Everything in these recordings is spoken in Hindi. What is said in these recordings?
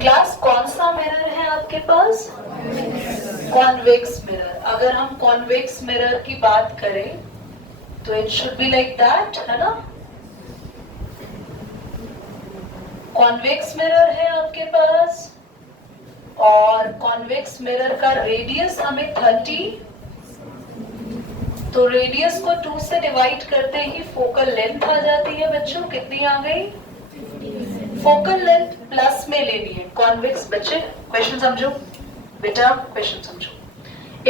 क्लास कौन सा मिरर है आपके पास? Convex mirror. अगर हम कॉन्वेक्स मिरर की बात करें तो it should be like that, है ना? कॉन्वेक्स मिरर है आपके पास और कॉन्वेक्स मिरर का रेडियस हमें 30, तो रेडियस को 2 से डिवाइड करते ही फोकल लेंथ आ जाती है बच्चों। कितनी आ गई? फोकल लेंथ प्लस में लेनी है कॉन्वेक्स। बच्चे क्वेश्चन समझो बेटा, क्वेश्चन समझो।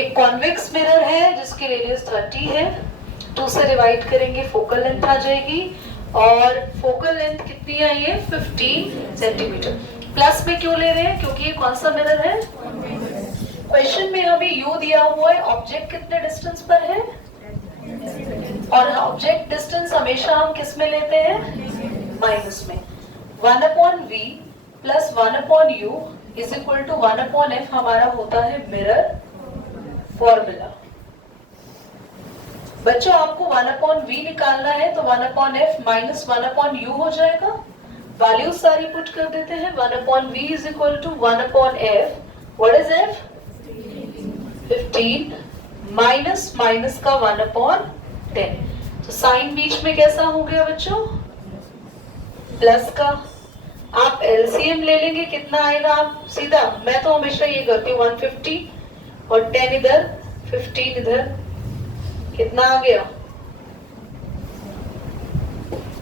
एक कॉन्वेक्स मिरर है जिसकी रेडियस 30 है, 2 से डिवाइड करेंगे फोकल लेंथ आ जाएगी और फोकल लेंथ कितनी आई है? 15 सेंटीमीटर। प्लस में क्यों ले रहे हैं? क्योंकि ये कौन सा मिरर है? क्वेश्चन में हमें यू दिया हुआ है, ऑब्जेक्ट कितने डिस्टेंस पर है, और ऑब्जेक्ट डिस्टेंस हमेशा हम किस में लेते हैं? माइनस में। 1/v plus 1/u is equal to 1/f हमारा होता है मिरर फॉर्मूला। बच्चों आपको 1/v निकालना है तो 1/f माइनस 1/u हो जाएगा। वैल्यू सारी पुट कर देते हैं। 1/v is equal to 1/f। What is f? 15 minus minus का 1/10। तो साइन बीच में कैसा हो गया बच्चों? प्लस का। आप एलसीएम ले लेंगे, कितना आएगा? आप सीधा, मैं तो हमेशा ये करती हूँ, 150 और 10 इधर, 15 इधर, कितना आ गया?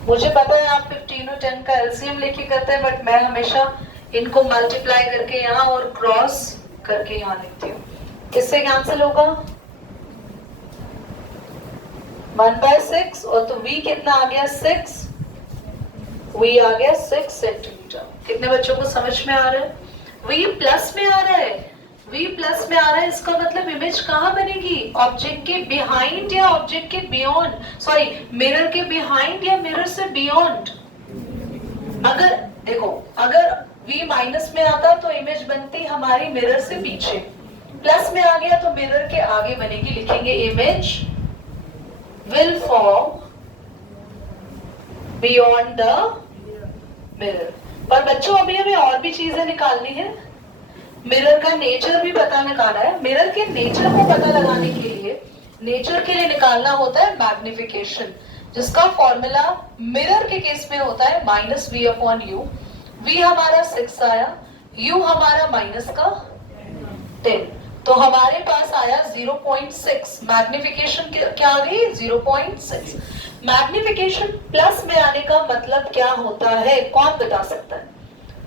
मुझे पता है आप 15 और 10 का एलसीएम लेके करते हैं, बट मैं हमेशा इनको मल्टीप्लाई करके यहाँ और क्रॉस करके यहाँ लिखती हूँ। किससे कैंसिल होगा? 1/6 और तो v कितना आ गया? 6। v आ गया 6 सेंटीमीटर। कितने बच्चों को समझ में आ रहा है? v प्लस में आ रहा है, v प्लस में आ रहा है, इसका मतलब इमेज कहाँ बनेगी? ऑब्जेक्ट के बिहाइंड या ऑब्जेक्ट के बियॉन्ड? सॉरी, मिरर के बिहाइंड या मिरर से बियॉन्ड? अगर देखो, अगर v माइनस में आता तो इमेज बनती हमारी मिरर से पीछे, प्लस में आ गया तो मिरर के आगे बनेगी। लिखेंगे image will form beyond the mirror। पर बच्चों अभी हमें और भी चीजें निकालनी है। मिरर का नेचर भी पता लगाना है। मिरर के नेचर को पता लगाने के लिए, नेचर के लिए निकालना होता है मैग्निफिकेशन, जिसका फॉर्मूला मिरर के केस में होता है -v/u। v हमारा 6 आया, u हमारा माइनस का 10, तो हमारे पास आया 0.6। मैग्निफिकेशन क्या आ गई? 0.6। मैग्निफिकेशन प्लस में आने का मतलब क्या होता है? कौन बता सकता है?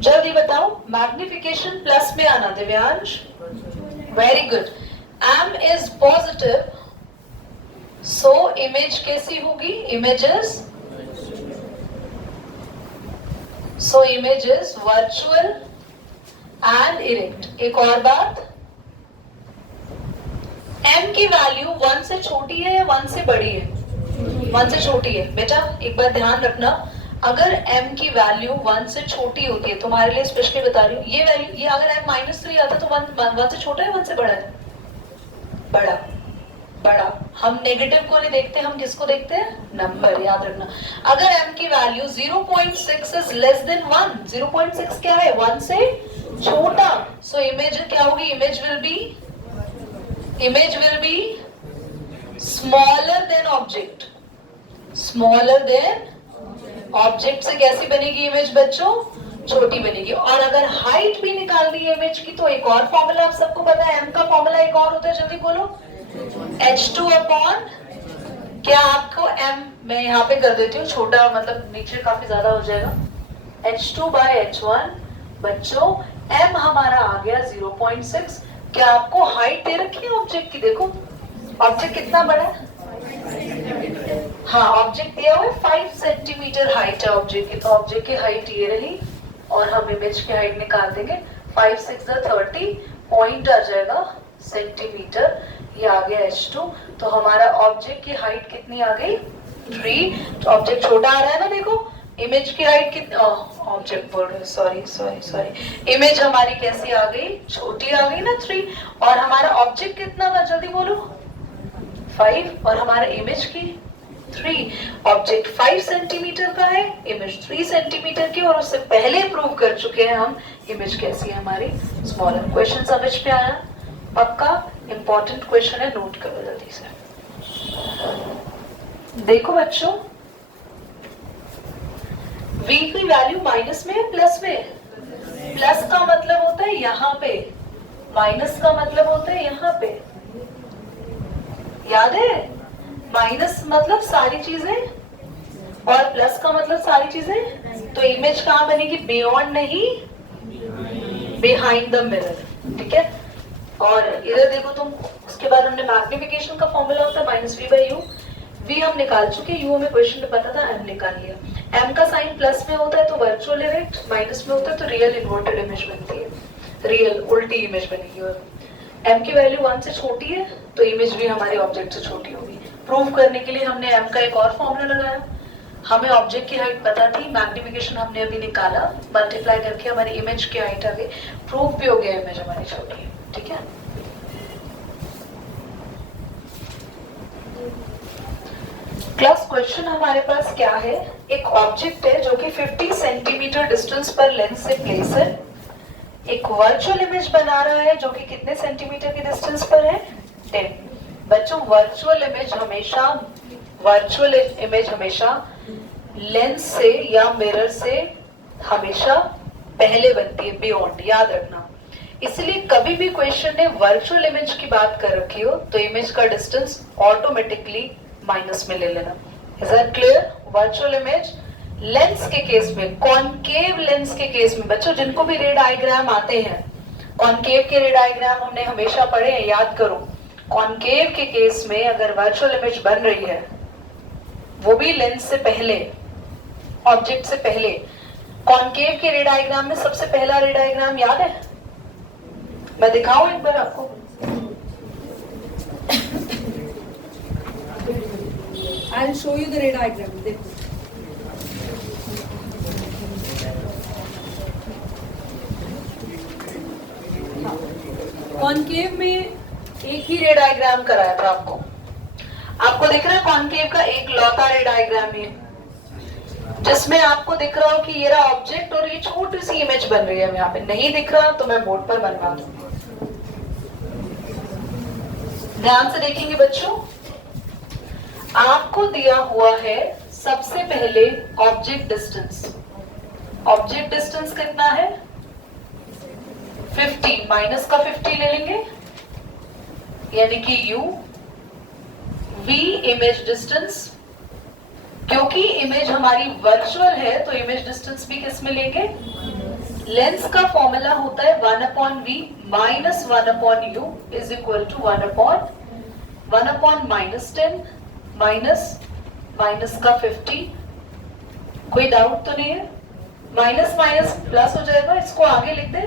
जल्दी बताओ। मैग्निफिकेशन प्लस में आना, Divyansh. Very good. m is positive, so image कैसी होगी? Images, so images virtual and erect. एक और बात, m की वैल्यू 1 से छोटी है या 1 से बड़ी है? 1 से छोटी है। बेटा एक बार ध्यान रखना, अगर m की वैल्यू 1 से छोटी होती है, तुम्हारे लिए स्पेशली बता रही हूँ, ये वैल्यू, ये अगर m -3 आता तो 1 से छोटा है 1 से बड़ा है? बड़ा। बड़ा। हम नेगेटिव को नहीं देखते, हम किसको देखते हैं? नंबर। याद रखना, अगर m की वैल्यू 0.6 इज लेस देन 1, 0.6 क्या है? 1 से छोटा, सो इमेज क्या होगी? Image will be smaller than object. Smaller than object से कैसी बनेगी इमेज बच्चों? छोटी बनेगी। और अगर हाइट भी निकालनी है इमेज की तो एक और फॉर्मूला आप सबको पता है, m का फॉर्मूला एक और होता है, जल्दी बोलो। h2 अपॉन, क्या आपको m, मैं यहाँ पे कर देती हूँ छोटा, मतलब नीचे काफी ज्यादा हो जाएगा, h2/h1। बच्चों m हमारा आ गया 0.6। क्या आपको हाइट दे रखी है ऑब्जेक्ट की? देखो ऑब्जेक्ट कितना बड़ा है। हाँ, ऑब्जेक्ट दिया हुआ है 5 सेंटीमीटर हाइट है ऑब्जेक्ट की, तो ऑब्जेक्ट की हाइट ये रही और हम इमेज की हाइट निकाल देंगे। 5 6 30, पॉइंट आ जाएगा सेंटीमीटर, ये आ गया h2। तो हमारा ऑब्जेक्ट की हाइट कितनी आ गई? 3। तो ऑब्जेक्ट छोटा आ रहा है ना, देखो इमेज की हाइट कितनी, ऑब्जेक्ट बोल रहे, सॉरी, इमेज हमारी कैसी आ गई? छोटी आ गई ना, 3। और हमारा ऑब्जेक्ट कितना था? जल्दी बोलो। 5। और हमारा इमेज की 3, ऑब्जेक्ट 5 सेंटीमीटर का है, इमेज 3 सेंटीमीटर की, और उससे पहले प्रूव कर चुके हैं हम इमेज कैसी है हमारी स्मॉलर। क्वेश्चन समझ में आया? पक्का इंपॉर्टेंट क्वेश्चन है, नोट करो जल्दी से। देखो बच्चों, v की वैल्यू माइनस में प्लस में? प्लस का मतलब होता है यहाँ पे, माइनस का मतलब होता है यहाँ पे, याद है? माइनस मतलब सारी चीजें और प्लस का मतलब सारी चीजें। तो इमेज कहाँ बनेगी? बियॉन्ड नहीं, बिहाइंड द मिरर, ठीक है। और इधर देखो तुम, उसके बाद हमने मैग्निफिकेशन का फॉर्मूला होता है -v/u, v हम निकाल चुके, u हमें क्वेश्चन में पता था, m निकाल लिया। m का साइन प्लस में होता है तो वर्चुअल इमेज, माइनस में होता है तो रियल इन्वर्टेड इमेज बनती है, रियल उल्टी इमेज बनेगी। और m की वैल्यू 1 से छोटी है तो इमेज भी हमारे ऑब्जेक्ट से छोटी होगी। प्रूव करने के लिए हमने m का एक और फॉर्मूला लगाया। हमें ऑब्जेक्ट की हाइट पता थी, मैग्निफिकेशन हमने अभी निकाला, मल्टीप्लाई करके हमारी इमेज की हाइट आ गई, प्रूव भी हो गया इमेज हमारी छोटी है, ठीक है। क्लास क्वेश्चन हमारे पास क्या है? एक ऑब्जेक्ट है जो कि 50 सेंटीमीटर डिस्टेंस पर लेंस से प्लेस है, एक वर्चुअल इमेज बना रहा है जो कि कितने सेंटीमीटर की डिस्टेंस पर है? 10। बच्चों वर्चुअल इमेज हमेशा लेंस से या मिरर से हमेशा पहले बनती है, बियॉन्ड, याद रखना। इसलिए कभी भी क्वेश्चन ने वर्चुअल इमेज की बात कर रखी हो तो इमेज का डिस्टेंस ऑटोमेटिकली माइनस में ले लेना। Is that clear? Virtual image lens के केस में, कॉनकेव लेंस के केस में, बच्चों जिनको भी रे डायग्राम आते हैं, कॉनकेव के रे डायग्राम हमने हमेशा पढ़े हैं, याद करो। कॉनकेव के केस में अगर वर्चुअल इमेज बन रही है, वो भी लेंस से पहले, ऑब्जेक्ट से पहले, कॉनकेव के रे डायग्राम में सबसे पहला रे डायग्राम याद है? मैं दिखाऊं एक बार आपको? I'll show you the ray diagram. देखो, कॉनकेव में एक ही रे डायग्राम कराया था आपको। आपको दिख रहा है कॉनकेव का एक लौता रे डायग्राम है, जिसमें आपको दिख रहा हो कि ये रहा ऑब्जेक्ट और ये छोटी सी इमेज बन रही है। यहाँ पे नहीं दिख रहा तो मैं बोर्ड पर बनवा दूंगी, ध्यान से देखेंगे बच्चों। आपको दिया हुआ है सबसे पहले ऑब्जेक्ट डिस्टेंस। ऑब्जेक्ट डिस्टेंस कितना है? 50, माइनस का 50 ले लेंगे, यानी कि u, v इमेज डिस्टेंस, क्योंकि इमेज हमारी वर्चुअल है तो इमेज डिस्टेंस भी किस में लेंगे? लेंस का फॉर्मूला होता है 1/v minus 1/u is equal to 1/-10 minus का 50। कोई डाउट तो नहीं है? माइनस माइनस प्लस हो जाएगा, इसको आगे लिख दे।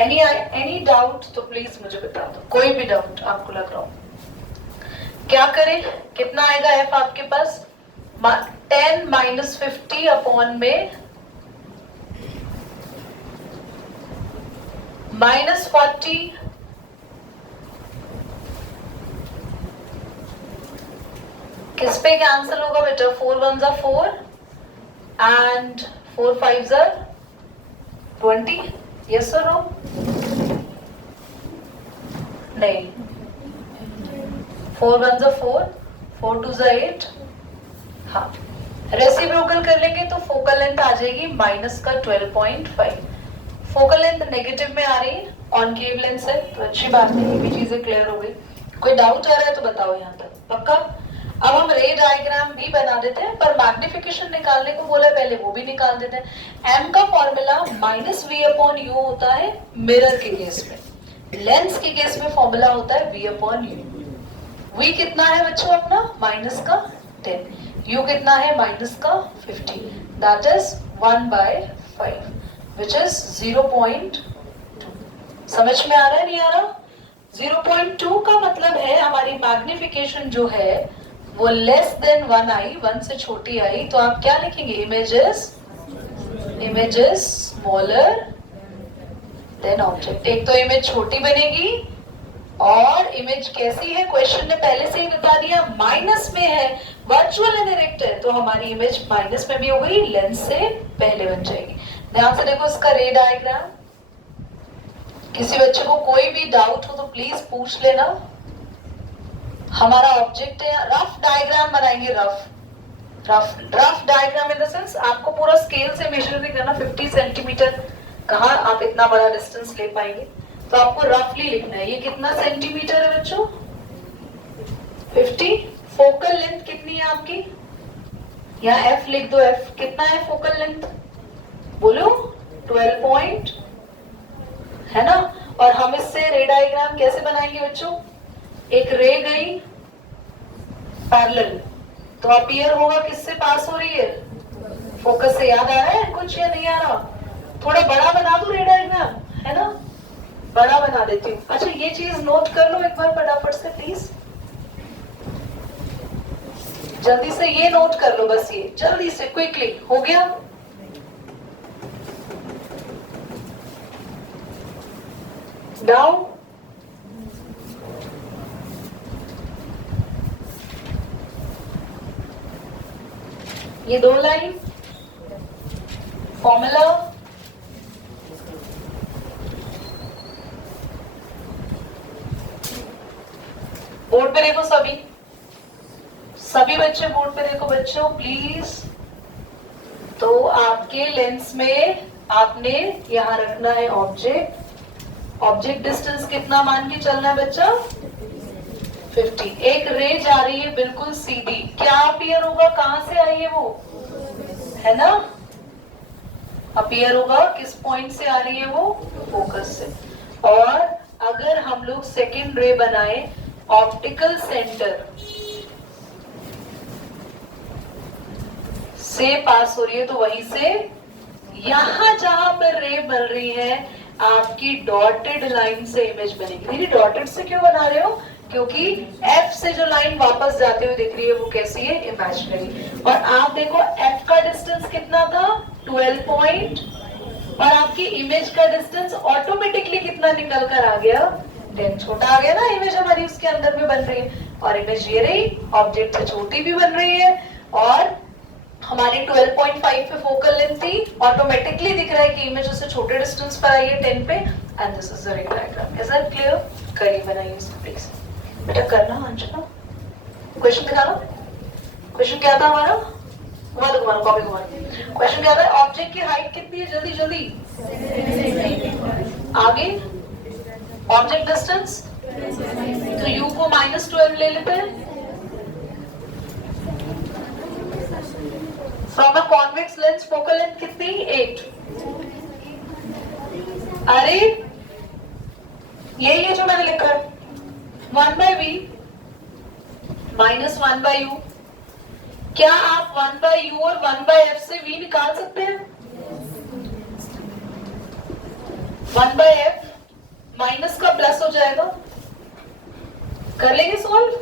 एनी डाउट तो प्लीज मुझे बता दो, कोई भी डाउट आपको लग रहा हो। क्या करें? कितना आएगा f आपके पास? 10 माइनस 50 अपॉन में -40, किस पे कैंसिल होगा बेटा? 4 1 जा 4 एंड 4 5 जा 20। यस और नो? नहीं, 4 1 जा 4, 4 2 जा 8। हाँ, रेसिप्रोकल कर लेंगे तो फोकल लेंथ आ जाएगी माइनस का 12.5। फोकल लेंथ नेगेटिव में आ रही है, कॉनकेव लेंस है तो अच्छी बात है, ये भी चीजें क्लियर हो गई। कोई डाउट आ रहा है तो बताओ यहाँ तक, पक्का? अब हम रे डायग्राम भी बना देते हैं, पर मैग्निफिकेशन निकालने को बोला पहले, वो भी निकाल देते हैं। m का फॉर्मूला -v/u होता है मिरर के केस में, लेंस के केस में फॉर्मूला होता है v/u। v कितना है बच्चों अपना? माइनस का 10, u कितना है? माइनस का 50, दैट इज 1/5 विच इज 0.2। समझ में आ रहा है नहीं आ रहा? 0.2 का मतलब है हमारी मैग्निफिकेशन जो है वो लेस देन 1 आई, 1 से छोटी आई, तो आप क्या लिखेंगे? Image smaller than object. एक तो इमेज छोटी बनेगी और इमेज कैसी है, क्वेश्चन ने पहले से ही बता दिया, माइनस में है, वर्चुअल इनडायरेक्ट है, तो हमारी इमेज माइनस में भी हो गई, लेंस से पहले बन जाएगी। ध्यान से देखो इसका रे डायग्राम। किसी बच्चे को कोई भी डाउट हो तो प्लीज पूछ लेना। हमारा ऑब्जेक्ट है, रफ डायग्राम बनाएंगे, rough diagram in the sense आपको पूरा स्केल से मेजर नहीं करना, 50 सेंटीमीटर कहाँ आप इतना बड़ा डिस्टेंस ले पाएंगे, तो आपको रफली लिखना है। ये कितना सेंटीमीटर है बच्चों, 50। फोकल लेंथ कितनी है आपकी, यहाँ एफ लिख दो, एफ कितना है फोकल लेंथ, बोलो 12 पॉइंट, है ना। और हम इससे रे डायग्राम कैसे बनाएंगे बच्चों, एक रे गई पैरेलल, तो अपीयर होगा किससे पास हो रही है, फोकस से। याद आ रहा है कुछ या नहीं आ रहा, थोड़ा बड़ा बना दो रे डायग्राम, है ना, बड़ा बना देती हूँ। अच्छा ये चीज नोट कर लो एक बार फटाफट से प्लीज, जल्दी से ये नोट कर लो, बस ये जल्दी से क्विकली हो गया। डाउन, ये 2 लाइन फॉर्मूला, बोर्ड पे देखो सभी बच्चे बोर्ड पे देखो बच्चों प्लीज। तो आपके लेंस में आपने यहां रखना है ऑब्जेक्ट डिस्टेंस कितना मान के चलना है बच्चा, 50। एक रे जा रही है बिल्कुल सीधी, क्या अपीयर होगा, कहां से आई है वो, है ना, अपीयर होगा किस पॉइंट से आ रही है वो, फोकस से। और अगर हम लोग सेकेंड रे बनाए ऑप्टिकल सेंटर से पास हो रही है, तो वहीं से यहां जहां पर रे बन रही है आपकी डॉटेड लाइन से इमेज बनेगी। दीदी डॉटेड से क्यों बना रहे हो, क्योंकि F से जो लाइन वापस जाते हुए दिख रही है वो कैसी है, इमेजिनरी। और आप देखो F का डिस्टेंस कितना था, 12 पॉइंट, और आपकी इमेज का डिस्टेंस ऑटोमेटिकली कितना निकल कर आ गया, 10। छोटा आ गया ना, इमेज हमारी उसके अंदर में बन रही है, और इमेज ये रही, ऑब्जेक्ट से छोटी भी बन रही है, और हमारी 12.5 पे फोकल लेंथ थी, ऑटोमेटिकली दिख रहा है कि इमेज उससे छोटे डिस्टेंस पर आई है 10 पे, एंड दिस इज द रे डायग्राम। Is that clear? करिए बनाइए इसको प्लीज बेटा, करना अंजना, क्वेश्चन दिखाना। क्वेश्चन क्या था हमारा, घुमा दो कॉपी घुमा दो। क्वेश्चन क्या था, ऑब्जेक्ट की हाइट कितनी है, जल्दी जल्दी आगे, ऑब्जेक्ट डिस्टेंस, तो u को -12 ले लेते हैं। From a convex lens focal length कितनी, 8। अरे यही है जो मैंने लिखा है, 1/v -1/u। क्या आप 1/u और 1/f से v निकाल सकते हैं, 1/f माइनस का प्लस हो जाएगा, कर लेंगे सॉल्व,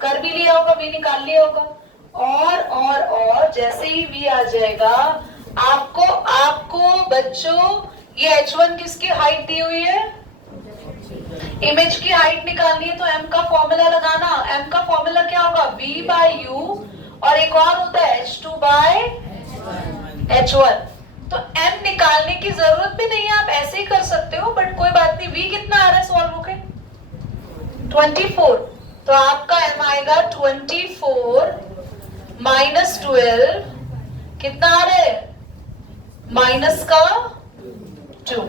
कर भी लिया होगा, v निकाल लिया होगा, और जैसे ही v आ जाएगा आपको बच्चों ये h1 किसकी हाइट दी हुई है, इमेज की हाइट निकालनी है, तो m का फॉर्मूला लगाना। m का फॉर्मूला क्या होगा, v/u, और एक और होता है h2/h1। तो m निकालने की जरूरत भी नहीं है, आप ऐसे ही कर सकते हो, बट कोई बात नहीं। v कितना आ रहा है सॉल्व होके, 24, तो आपका m आएगा 24 -12, कितना आ रहा है, माइनस का 2।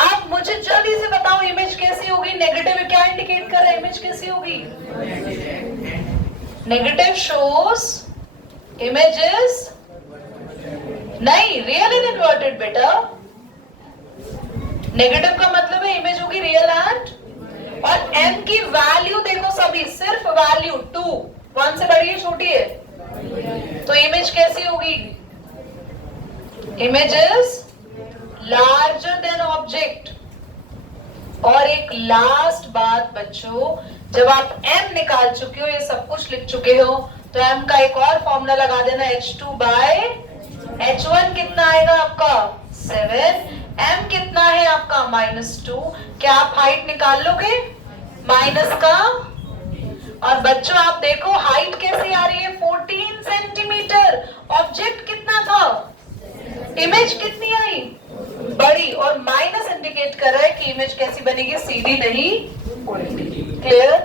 आप मुझे जल्दी से बताओ इमेज कैसी होगी, नेगेटिव क्या इंडिकेट कर रहा है, इमेज कैसी होगी, नेगेटिव शोस इमेज इज नहीं रियल इन इन्वर्टेड बेटा, नेगेटिव का मतलब है इमेज होगी रियल एंड, और m की वैल्यू देखो सभी, सिर्फ वैल्यू 2, 1 से बड़ी है छोटी है, तो इमेज कैसी होगी, image is larger than object. और एक लास्ट बात बच्चों, जब आप m निकाल चुके हो, ये सब कुछ लिख चुके हो, तो m का एक और फॉर्मूला लगा देना, h2/h1 कितना आएगा आपका 7, m कितना है आपका -2। क्या आप हाइट निकाल लोगे, माइनस का, और बच्चों आप देखो हाइट कैसे आ रही है 14 सेंटीमीटर, ऑब्जेक्ट कितना था, इमेज कितनी आई, बड़ी, और माइनस इंडिकेट कर रहा है कि इमेज कैसी बनेगी, सीधी नहीं उल्टी। क्लियर?